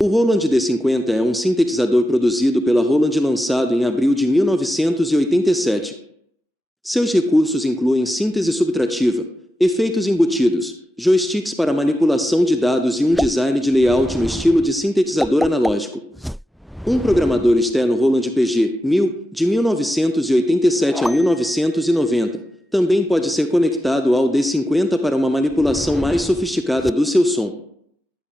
O Roland D50 é um sintetizador produzido pela Roland lançado em abril de 1987. Seus recursos incluem síntese subtrativa, efeitos embutidos, joysticks para manipulação de dados e um design de layout no estilo de sintetizador analógico. Um programador externo Roland PG-1000, de 1987 a 1990, também pode ser conectado ao D50 para uma manipulação mais sofisticada do seu som.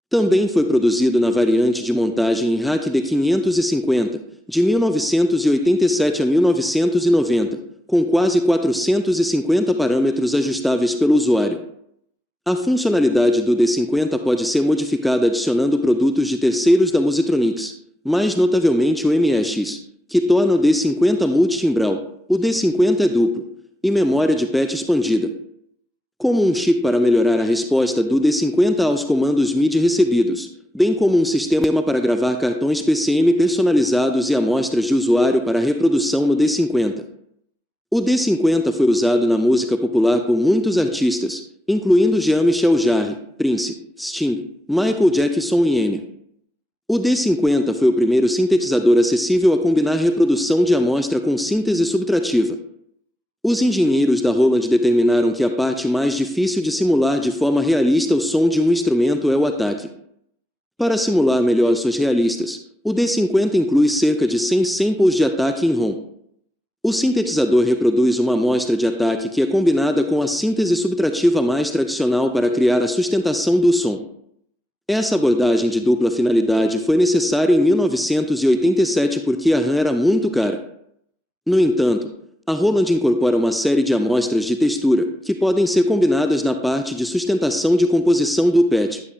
Também foi produzido na variante de montagem em rack D550, de 1987 a 1990, com quase 450 parâmetros ajustáveis pelo usuário. A funcionalidade do D50 pode ser modificada adicionando produtos de terceiros da Musitronics, mais notavelmente o MX, que torna o D50 multitimbral. O D50 é duplo, e memória de PET expandida. Como um chip para melhorar a resposta do D50 aos comandos MIDI recebidos, bem como um sistema para gravar cartões PCM personalizados e amostras de usuário para reprodução no D50. O D50 foi usado na música popular por muitos artistas, incluindo Jean-Michel Jarre, Prince, Sting, Michael Jackson e Enya. O D50 foi o primeiro sintetizador acessível a combinar reprodução de amostra com síntese subtrativa. Os engenheiros da Roland determinaram que a parte mais difícil de simular de forma realista o som de um instrumento é o ataque. Para simular melhor sons realistas, o D50 inclui cerca de 100 samples de ataque em ROM. O sintetizador reproduz uma amostra de ataque que é combinada com a síntese subtrativa mais tradicional para criar a sustentação do som. Essa abordagem de dupla finalidade foi necessária em 1987 porque a RAM era muito cara. No entanto, a Roland incorpora uma série de amostras de textura, que podem ser combinadas na parte de sustentação de composição do PET.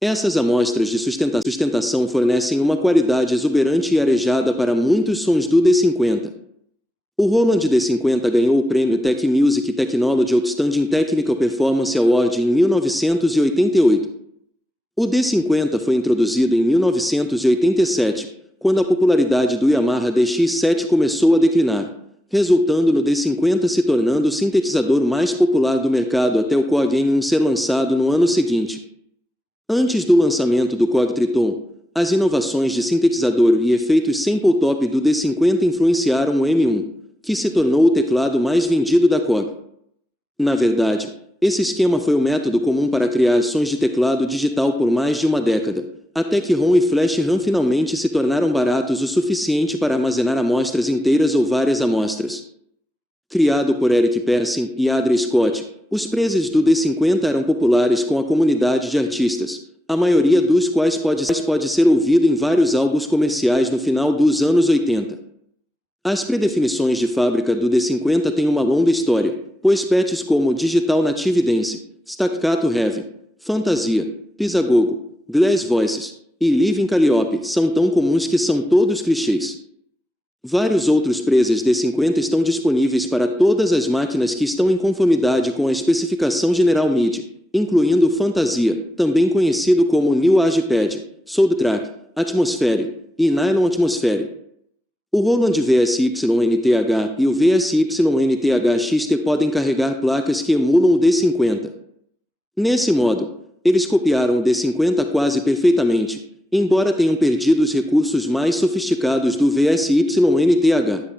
Essas amostras de sustentação fornecem uma qualidade exuberante e arejada para muitos sons do D50. O Roland D50 ganhou o prêmio Tech Music Technology Outstanding Technical Performance Award em 1988. O D50 foi introduzido em 1987, quando a popularidade do Yamaha DX7 começou a declinar, resultando no D50 se tornando o sintetizador mais popular do mercado até o Korg N1 ser lançado no ano seguinte. Antes do lançamento do Korg Triton, as inovações de sintetizador e efeitos sample top do D50 influenciaram o M1, que se tornou o teclado mais vendido da Korg. Na verdade, esse esquema foi o método comum para criar sons de teclado digital por mais de uma década, até que ROM e Flash RAM finalmente se tornaram baratos o suficiente para armazenar amostras inteiras ou várias amostras. Criado por Eric Persson e Adre Scott, os presets do D50 eram populares com a comunidade de artistas, a maioria dos quais pode ser ouvido em vários álbuns comerciais no final dos anos 80. As predefinições de fábrica do D50 têm uma longa história, pois patches como Digital Native Dance, Staccato Heavy, Fantasia, Pisagogo, Glass Voices e Living Calliope são tão comuns que são todos clichês. Vários outros presets D50 estão disponíveis para todas as máquinas que estão em conformidade com a especificação geral MIDI, incluindo Fantasia, também conhecido como New Age Pad, Soundtrack, Atmosphere e Nylon Atmosphere. O Roland VSY-NTH e o VSY-NTH-XT podem carregar placas que emulam o D50. Nesse modo, eles copiaram o D50 quase perfeitamente, embora tenham perdido os recursos mais sofisticados do VSY-NTH.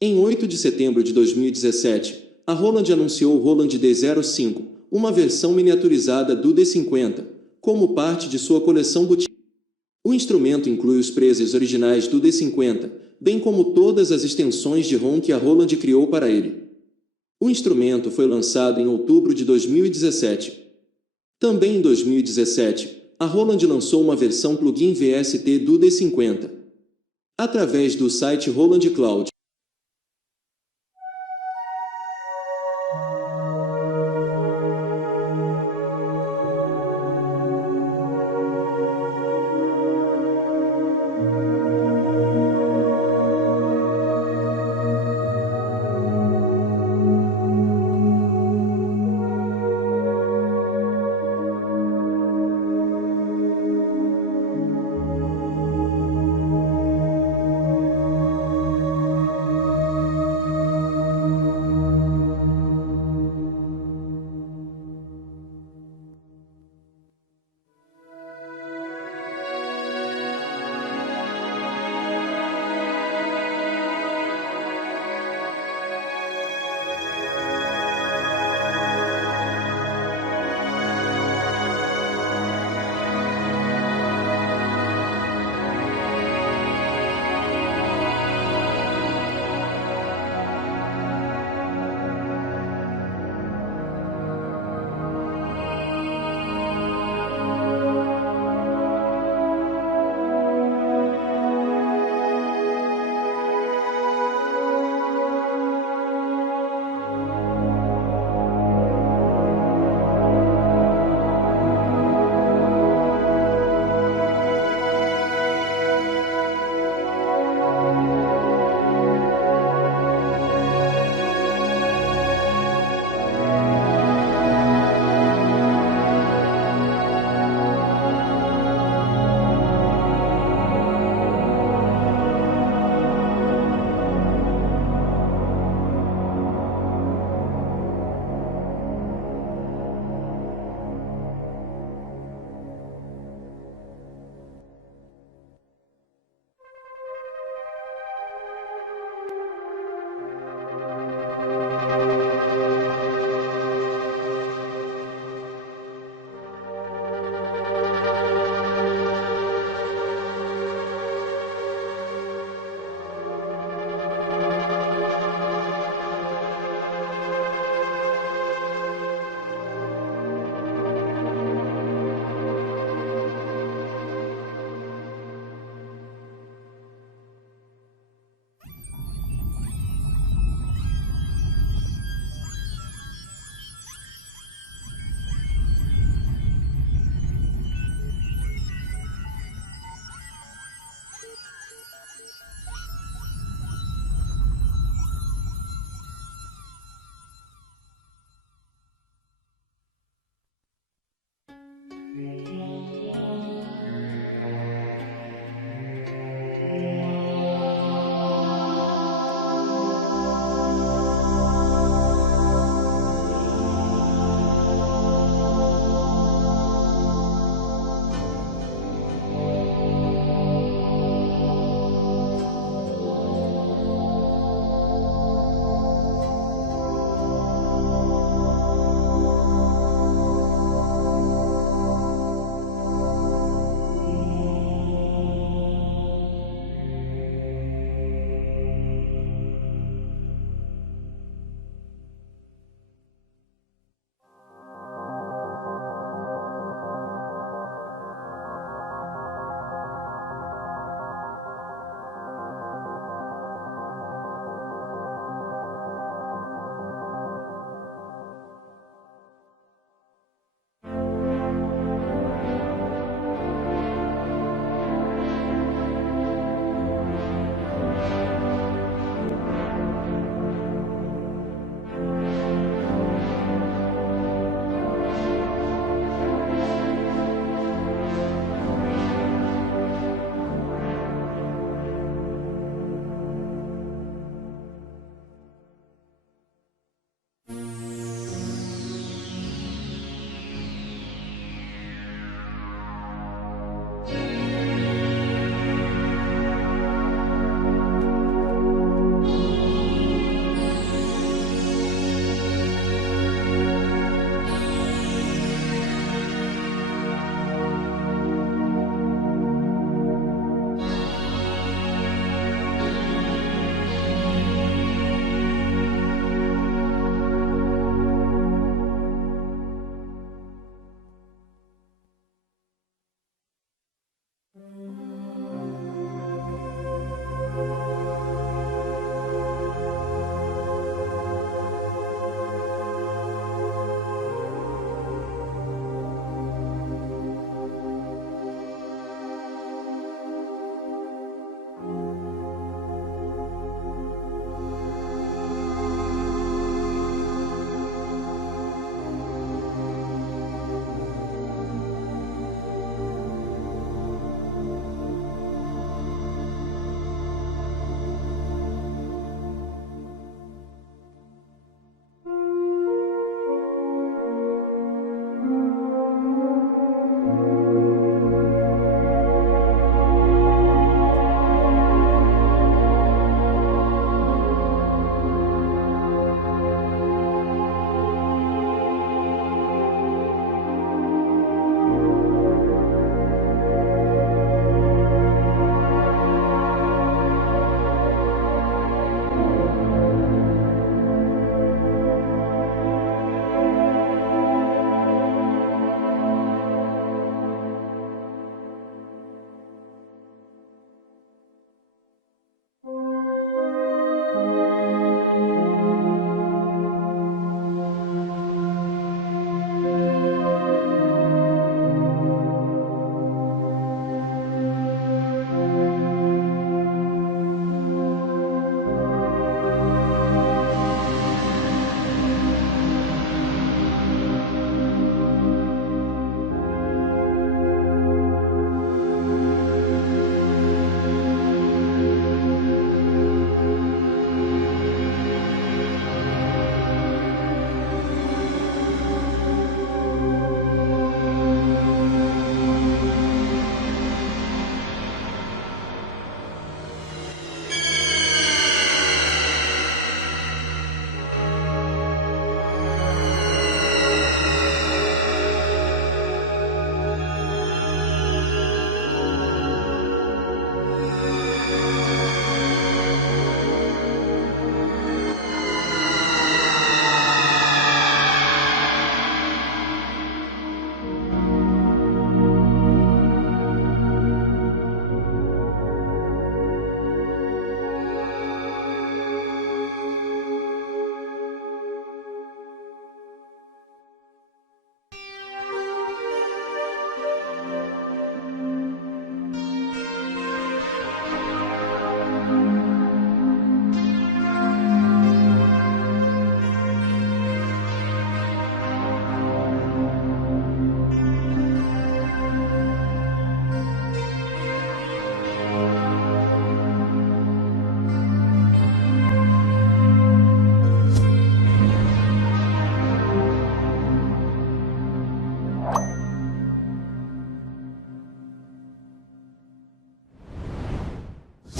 Em 8 de setembro de 2017, a Roland anunciou o Roland D05, uma versão miniaturizada do D50, como parte de sua coleção boutique. O instrumento inclui os presets originais do D50, bem como todas as extensões de ROM que a Roland criou para ele. O instrumento foi lançado em outubro de 2017. Também em 2017, a Roland lançou uma versão plugin VST do D50. Através do site Roland Cloud.